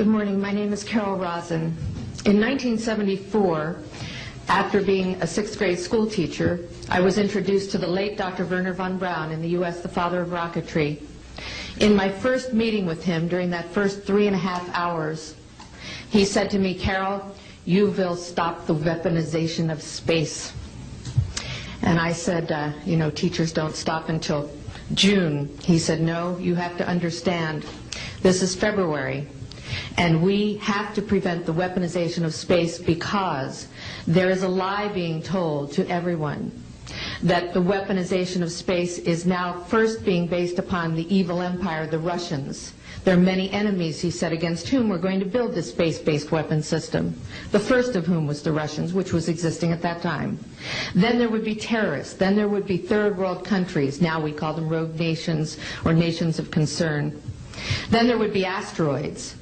Good morning. My name is Carol Rosen. In 1974, after being a sixth grade school teacher, I was introduced to the late Dr. Wernher von Braun in the U.S., the father of rocketry. In my first meeting with him, during that first 3.5 hours, he said to me, "Carol, you will stop the weaponization of space." And I said, teachers don't stop until June. He said, "No, you have to understand, this is February. And we have to prevent the weaponization of space because there is a lie being told to everyone that the weaponization of space is now first being based upon the evil empire, the Russians. There are many enemies," he said, "against whom we're going to build this space-based weapon system, the first of whom was the Russians, which was existing at that time. Then there would be terrorists. Then there would be third world countries. Now we call them rogue nations or nations of concern. Then there would be asteroids."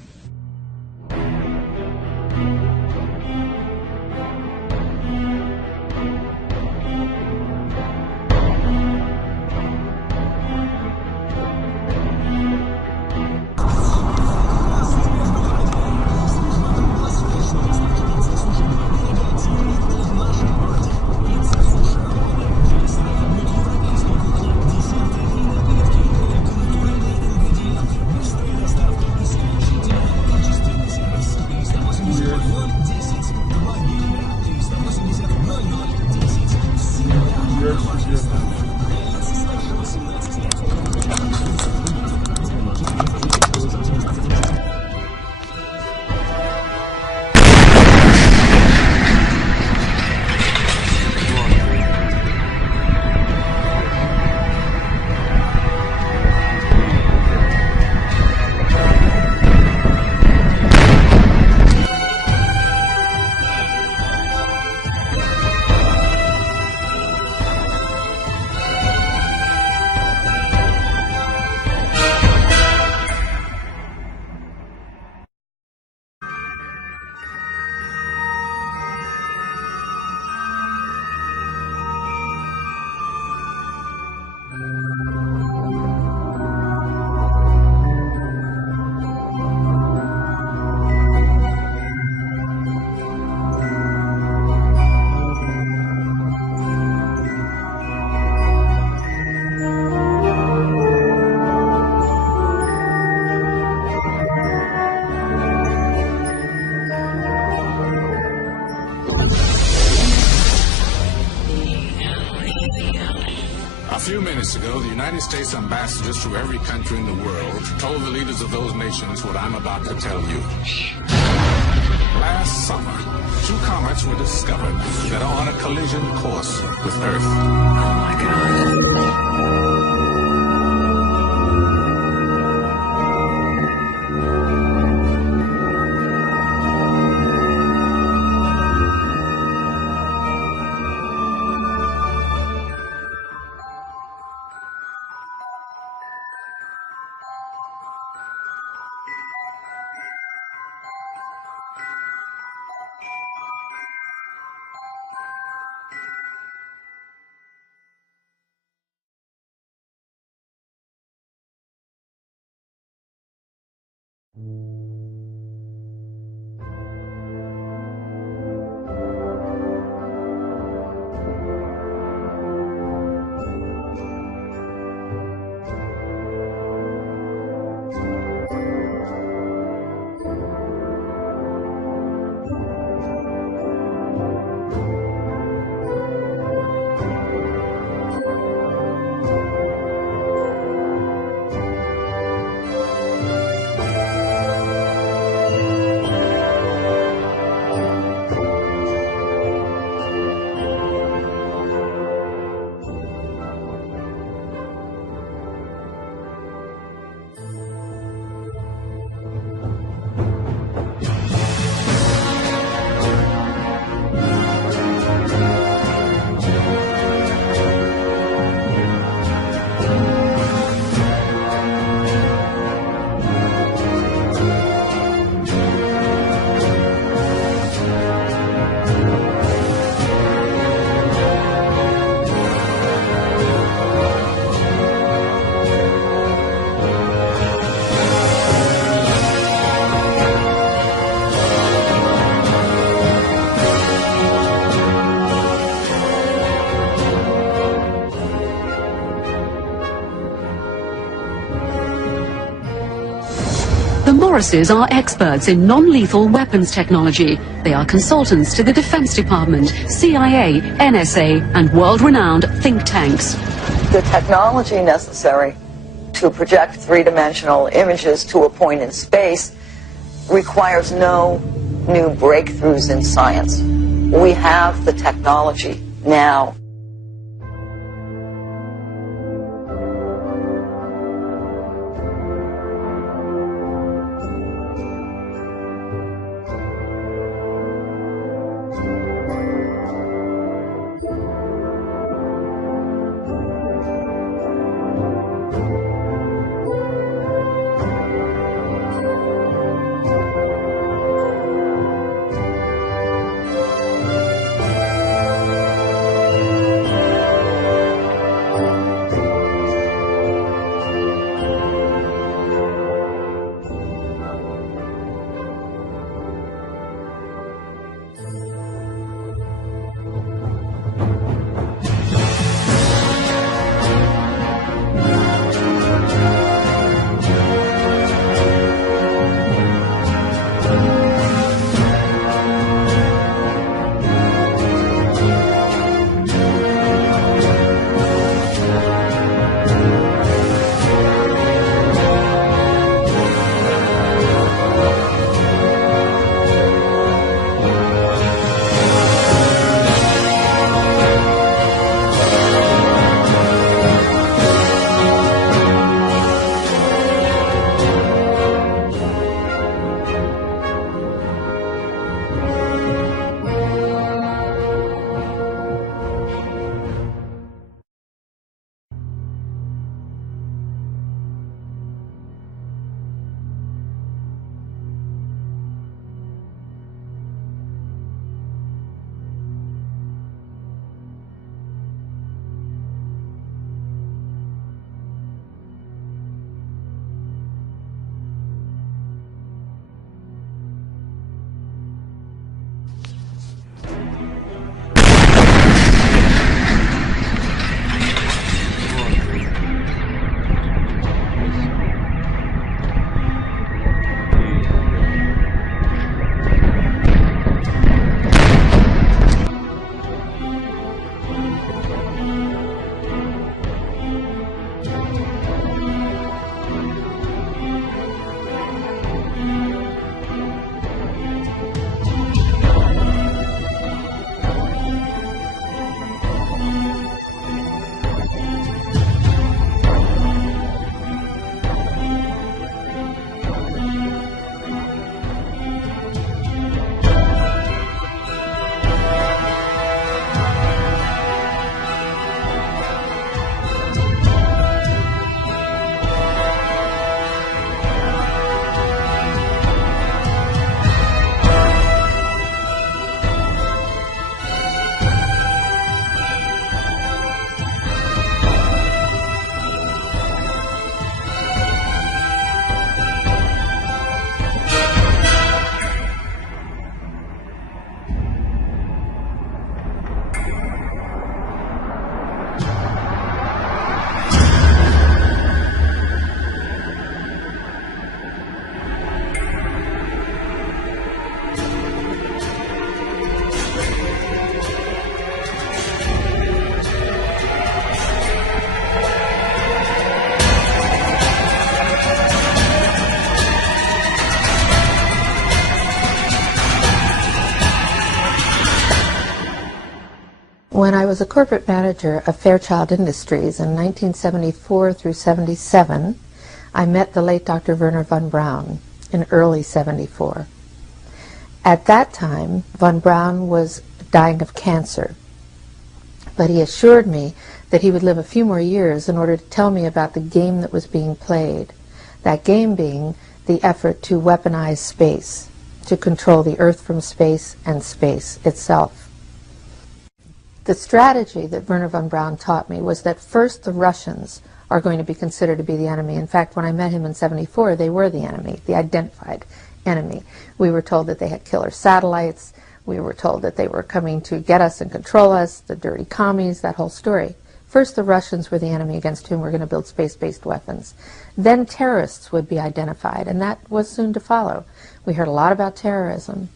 A few minutes ago, the United States ambassadors to every country in the world told the leaders of those nations what I'm about to tell you. Last summer, 2 comets were discovered that are on a collision course with Earth. Oh my God. Morrises are experts in non-lethal weapons technology. They are consultants to the Defense Department, CIA, NSA, and world-renowned think tanks. The technology necessary to project three-dimensional images to a point in space requires no new breakthroughs in science. We have the technology now. When I was a corporate manager of Fairchild Industries in 1974 through 77, I met the late Dr. Wernher von Braun in early 74. At that time, von Braun was dying of cancer, but he assured me that he would live a few more years in order to tell me about the game that was being played, that game being the effort to weaponize space, to control the Earth from space and space itself. The strategy that Wernher von Braun taught me was that first the Russians are going to be considered to be the enemy. In fact, when I met him in 74, they were the enemy, the identified enemy. We were told that they had killer satellites. We were told that they were coming to get us and control us, the dirty commies, that whole story. First, the Russians were the enemy against whom we're going to build space-based weapons. Then terrorists would be identified, and that was soon to follow. We heard a lot about terrorism.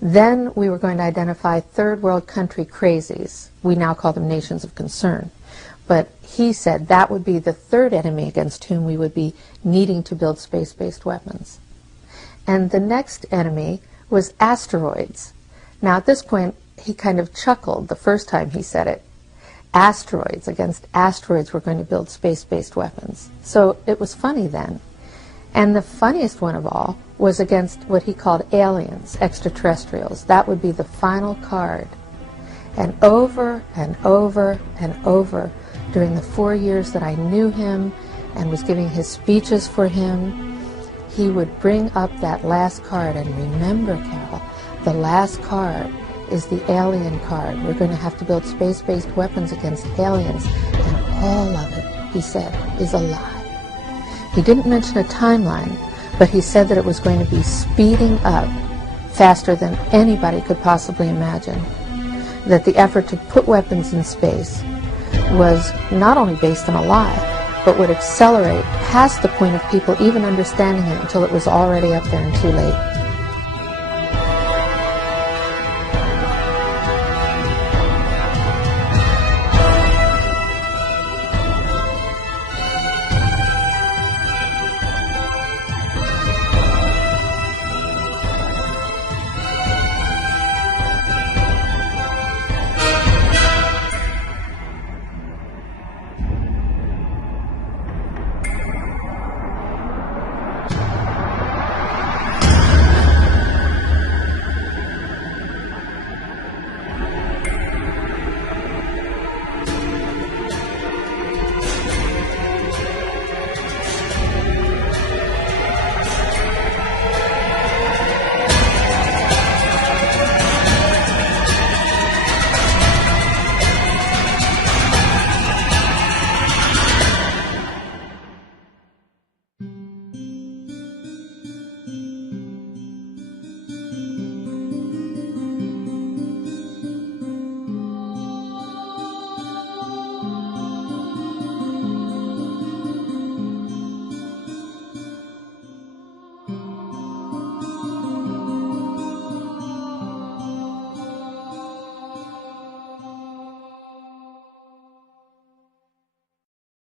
Then we were going to identify third world country crazies. We now call them nations of concern. But he said that would be the third enemy against whom we would be needing to build space-based weapons. And the next enemy was asteroids. Now at this point, he kind of chuckled the first time he said it. Asteroids, against asteroids we're going to build space-based weapons. So it was funny then. And the funniest one of all was against what he called aliens, extraterrestrials. That would be the final card. And over and over and over during the 4 years that I knew him and was giving his speeches for him, he would bring up that last card. And remember, Carol, the last card is the alien card. We're going to have to build space-based weapons against aliens, and all of it, he said, is a lie. He didn't mention a timeline, but he said that it was going to be speeding up faster than anybody could possibly imagine, that the effort to put weapons in space was not only based on a lie, but would accelerate past the point of people even understanding it until it was already up there and too late.